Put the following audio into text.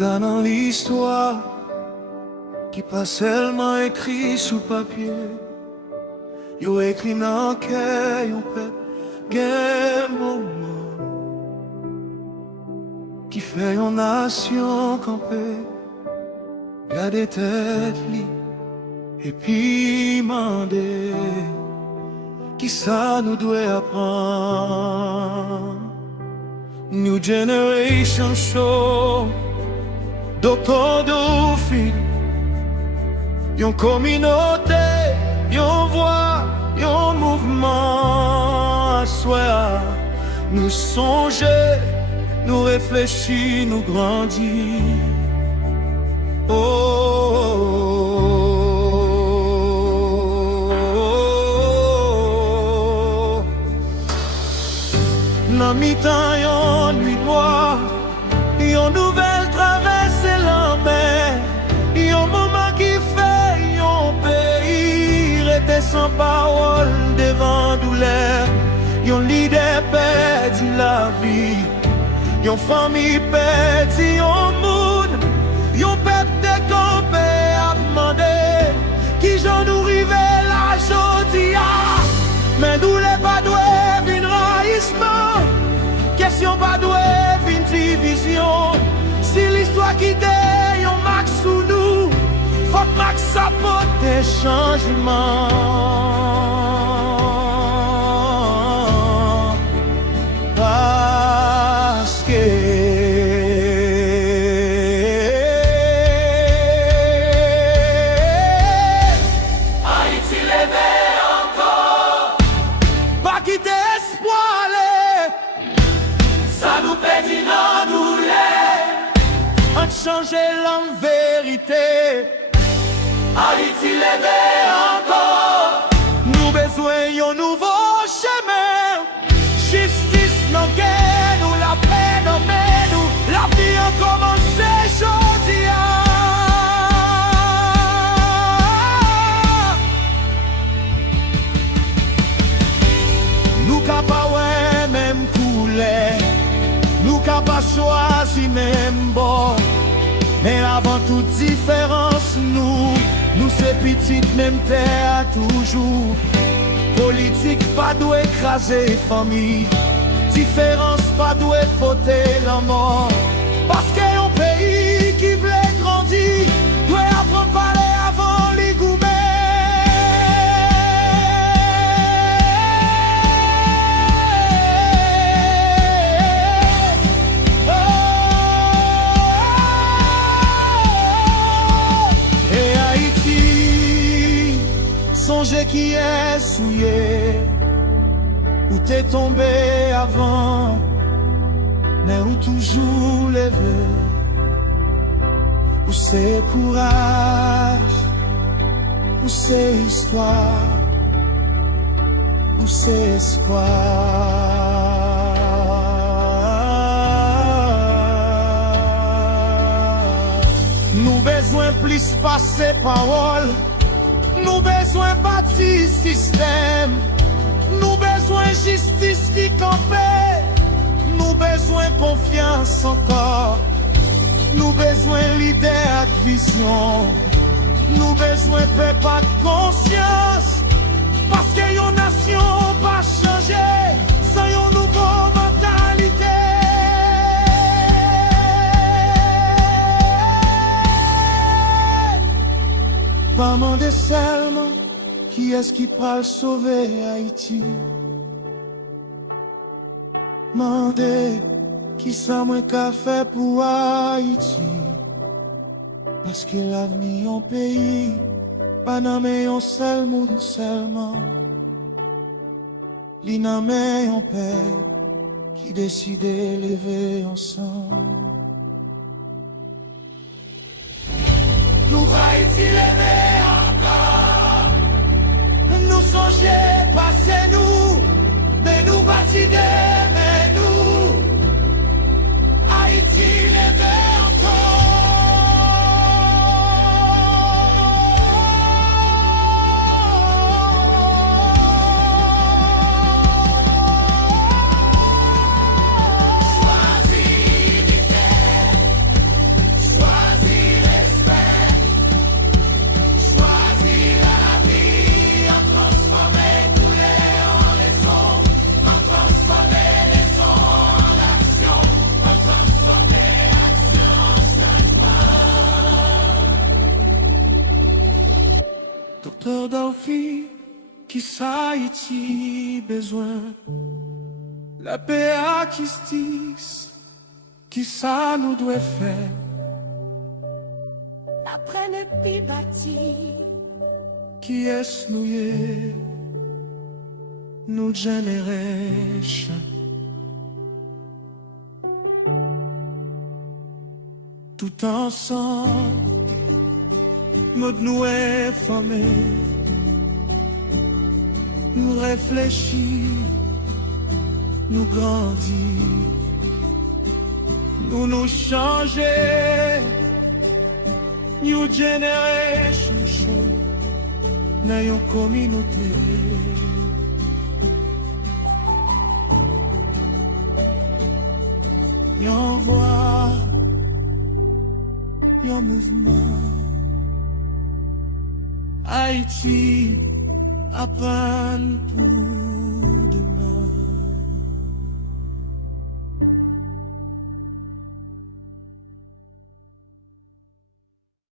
dans l'histoire qui pas seulement écrit sous papier. Yo écrit dans cœur, yo peuple, gen moment qui fait une nation camper, garder tête li et puis demander qui ça nous doit apprendre. New Generation Show, Docteur Dauphine, yon communauté, yon voix, yon mouvement. À soi, nous songer, nous réfléchir, nous grandir. Oh, dans mi-temps, yon nuit noire, yon nouvelle traversée la mer, yon moment qui fait yon pays rester sans parole devant douleur, yon leader perdu la vie, yon famille perdu yon monde, yon peuple décampé à demander qui j'en nous rive la jodia, mais nous les pas doués vin raïsement. Question pas doué, une division. Si l'histoire qui dé, yon max sous nous, faut que max apporte des changements. Parce que Haïti levé encore, pas quitter espoir. Ça nous perdit dans nous les, on changer la vérité. Haïti levé encore, nous besoin d'un nouveau chemin. Justice non gain, nous la paix non mais nous, la vie a commencé aujourd'hui. Nous capables même couler. Nous n'avons pas choisi même bon, mais avant toute différence, nous c'est petite même terre toujours. Politique pas doit écraser famille, différence pas doit porter la mort. Parce qu'un pays qui voulait grandir, doit apprendre à parler avant les gourmets. Songez qui est souillé, où t'es tombé avant, mais où toujours levé, où c'est courage, où c'est histoire, où c'est espoir. Nous besoin plus passer parole. Nous besoin bâtir système, nous besoin justice qui campait, nous besoin confiance encore, nous besoin leader de vision, nous besoin paix pas de conscience, parce que yon nation pas changer sans yon nouveau mentalité. Pas demander seulement qui est-ce qui peut sauver Haïti. Demander qui ça moins qu'a fait pour Haïti. Parce que l'avenir en pays, pas nommé un seul monde seulement. L'inamé en paix qui décide d'élever ensemble. Nous Haïti lever encore. Nous songer passer nous, mais nous bâtir mais nous. Haïti lever encore. Choisis porteur d'envie qui s'Haïti besoin. La paix à justice qui ça nous doit faire. Après ne plus bâti, Qui est-ce nous génération. Tout ensemble, nous informer, nous réfléchir, nous grandir, nous changer, new generation, dans une communauté. Yon voix, yon mouvement. Haïti, apprendre pour demain.